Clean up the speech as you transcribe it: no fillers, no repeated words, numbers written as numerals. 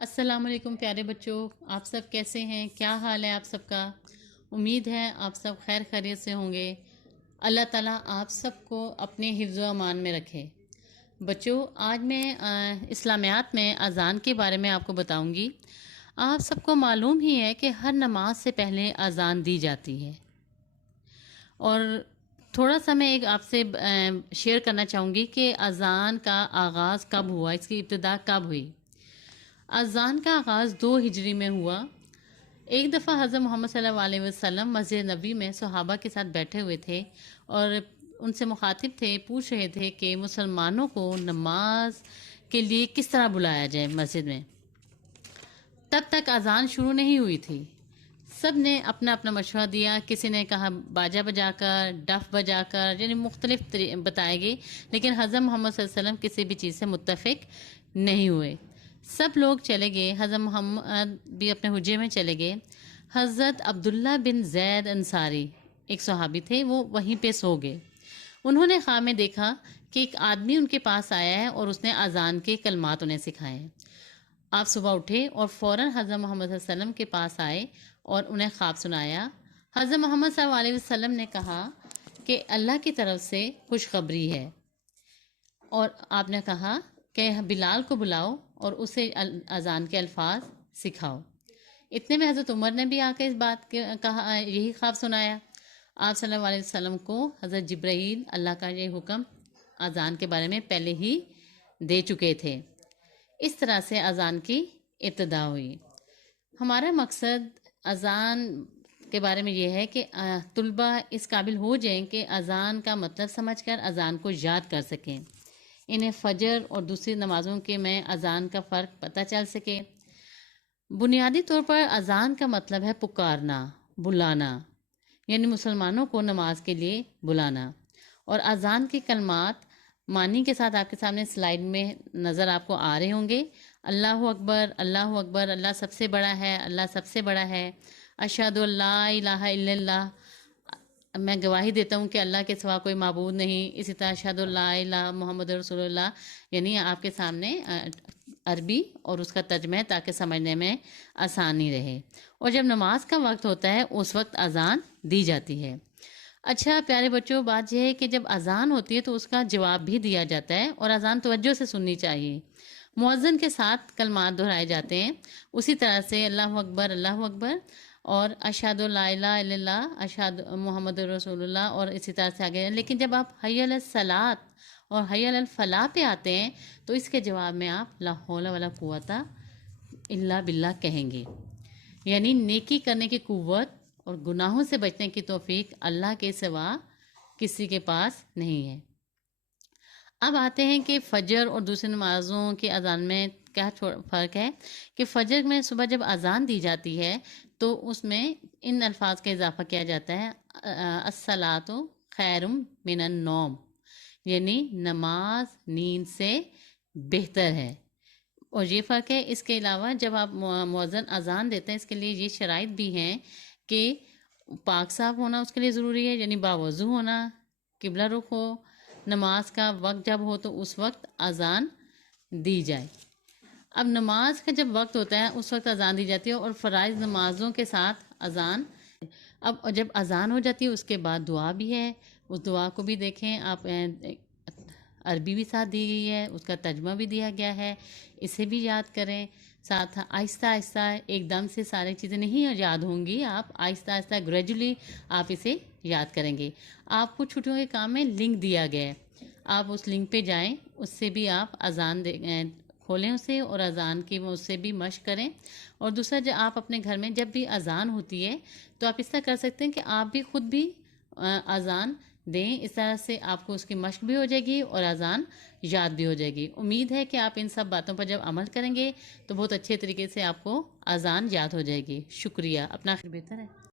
السلام علیکم پیارے بچوں، آپ سب کیسے ہیں؟ کیا حال ہے آپ سب کا؟ امید ہے آپ سب خیر خیریت سے ہوں گے۔ اللہ تعالیٰ آپ سب کو اپنے حفظ و امان میں رکھے۔ بچوں، آج میں اسلامیات میں اذان کے بارے میں آپ کو بتاؤں گی۔ آپ سب کو معلوم ہی ہے کہ ہر نماز سے پہلے اذان دی جاتی ہے، اور تھوڑا سا میں ایک آپ سے شیئر کرنا چاہوں گی کہ اذان کا آغاز کب ہوا، اس کی ابتدا کب ہوئی۔ اذان کا آغاز 2 ہجری میں ہوا۔ ایک دفعہ حضرت محمد صلی اللہ علیہ وسلم مسجد نبی میں صحابہ کے ساتھ بیٹھے ہوئے تھے اور ان سے مخاطب تھے، پوچھ رہے تھے کہ مسلمانوں کو نماز کے لیے کس طرح بلایا جائے مسجد میں۔ تب تک اذان شروع نہیں ہوئی تھی۔ سب نے اپنا اپنا مشورہ دیا، کسی نے کہا باجا بجا کر، ڈف بجا کر، یعنی مختلف بتائے گئے، لیکن حضرت محمد صلی اللہ علیہ وسلم کسی بھی چیز سے متفق نہیں ہوئے۔ سب لوگ چلے گئے، حضرت محمد بھی اپنے حجرے میں چلے گئے۔ حضرت عبداللہ بن زید انصاری ایک صحابی تھے، وہ وہیں پہ سو گئے۔ انہوں نے خواب میں دیکھا کہ ایک آدمی ان کے پاس آیا ہے اور اس نے اذان کے کلمات انہیں سکھائے ہیں۔ آپ صبح اٹھے اور فوراً حضرت محمد صلی اللہ علیہ وسلم کے پاس آئے اور انہیں خواب سنایا۔ حضرت محمد صلی اللہ علیہ وسلم نے کہا کہ اللہ کی طرف سے خوشخبری ہے، اور آپ نے کہا کہ بلال کو بلاؤ اور اسے اذان کے الفاظ سکھاؤ۔ اتنے میں حضرت عمر نے بھی آ کے اس بات کہا، یہی خواب سنایا۔ آپ صلی اللہ علیہ وسلم کو حضرت جبرائیل اللہ کا یہ حکم اذان کے بارے میں پہلے ہی دے چکے تھے۔ اس طرح سے اذان کی ابتدا ہوئی۔ ہمارا مقصد اذان کے بارے میں یہ ہے کہ طلبہ اس قابل ہو جائیں کہ اذان کا مطلب سمجھ کر اذان کو یاد کر سکیں، انہیں فجر اور دوسری نمازوں کے میں اذان کا فرق پتہ چل سکے۔ بنیادی طور پر اذان کا مطلب ہے پکارنا، بلانا، یعنی مسلمانوں کو نماز کے لیے بلانا۔ اور اذان کے کلمات معنی کے ساتھ آپ کے سامنے سلائیڈ میں نظر آپ کو آ رہے ہوں گے۔ اللہ اکبر، اللہ اکبر، اللہ سب سے بڑا ہے، اللہ سب سے بڑا ہے۔ اشہد ان لا الہ الا اللہ، میں گواہی دیتا ہوں کہ اللہ کے سوا کوئی معبود نہیں۔ اسی طرح اشہد ان لا الہ محمد رسول اللہ، یعنی آپ کے سامنے عربی اور اس کا ترجمہ ہے تاکہ سمجھنے میں آسانی رہے۔ اور جب نماز کا وقت ہوتا ہے اس وقت اذان دی جاتی ہے۔ اچھا پیارے بچوں، بات یہ ہے کہ جب اذان ہوتی ہے تو اس کا جواب بھی دیا جاتا ہے، اور اذان توجہ سے سننی چاہیے۔ مؤذن کے ساتھ کلمات دہرائے جاتے ہیں، اسی طرح سے اللہ اکبر اور اشہد لا الہ الا اللہ، اشہد محمد رسول اللہ، اور اسی طرح سے آگے۔ لیکن جب آپ حی علی الصلاۃ اور حی علی الفلاح پہ آتے ہیں تو اس کے جواب میں آپ لا حول ولا قوت الا باللہ کہیں گے، یعنی نیکی کرنے کی قوت اور گناہوں سے بچنے کی توفیق اللہ کے سوا کسی کے پاس نہیں ہے۔ اب آتے ہیں کہ فجر اور دوسری نمازوں کی اذان میں کیا فرق ہے۔ کہ فجر میں صبح جب اذان دی جاتی ہے تو اس میں ان الفاظ کا اضافہ کیا جاتا ہے، الصلاۃ خیر من النوم، یعنی نماز نیند سے بہتر ہے۔ اور یہ فرق ہے۔ اس کے علاوہ جب آپ مؤذن اذان دیتے ہیں، اس کے لیے یہ شرائط بھی ہیں کہ پاک صاف ہونا اس کے لیے ضروری ہے، یعنی باوضو ہونا، قبلہ رخ ہو، نماز کا وقت جب ہو تو اس وقت اذان دی جائے۔ اب نماز کا جب وقت ہوتا ہے اس وقت اذان دی جاتی ہے، اور فرائض نمازوں کے ساتھ اذان۔ اب جب اذان ہو جاتی ہے اس کے بعد دعا بھی ہے، اس دعا کو بھی دیکھیں آپ، عربی بھی ساتھ دی گئی ہے، اس کا ترجمہ بھی دیا گیا ہے، اسے بھی یاد کریں۔ ساتھ آہستہ آہستہ ایک دم سے ساری چیزیں نہیں یاد ہوں گی، آپ آہستہ آہستہ گریجولی آپ اسے یاد کریں گے۔ آپ کو چھٹیوں کے کام میں لنک دیا گیا ہے، آپ اس لنک پہ جائیں، اس سے بھی آپ اذان کھولیں اسے، اور اذان کی اس سے بھی مشق کریں۔ اور دوسرا، جب آپ اپنے گھر میں جب بھی اذان ہوتی ہے تو آپ اس طرح کر سکتے ہیں کہ آپ بھی خود بھی اذان دیں، اس طرح سے آپ کو اس کی مشق بھی ہو جائے گی اور اذان یاد بھی ہو جائے گی۔ امید ہے کہ آپ ان سب باتوں پر جب عمل کریں گے تو بہت اچھے طریقے سے آپ کو اذان یاد ہو جائے گی۔ شکریہ، اپنا خیال بہتر ہے۔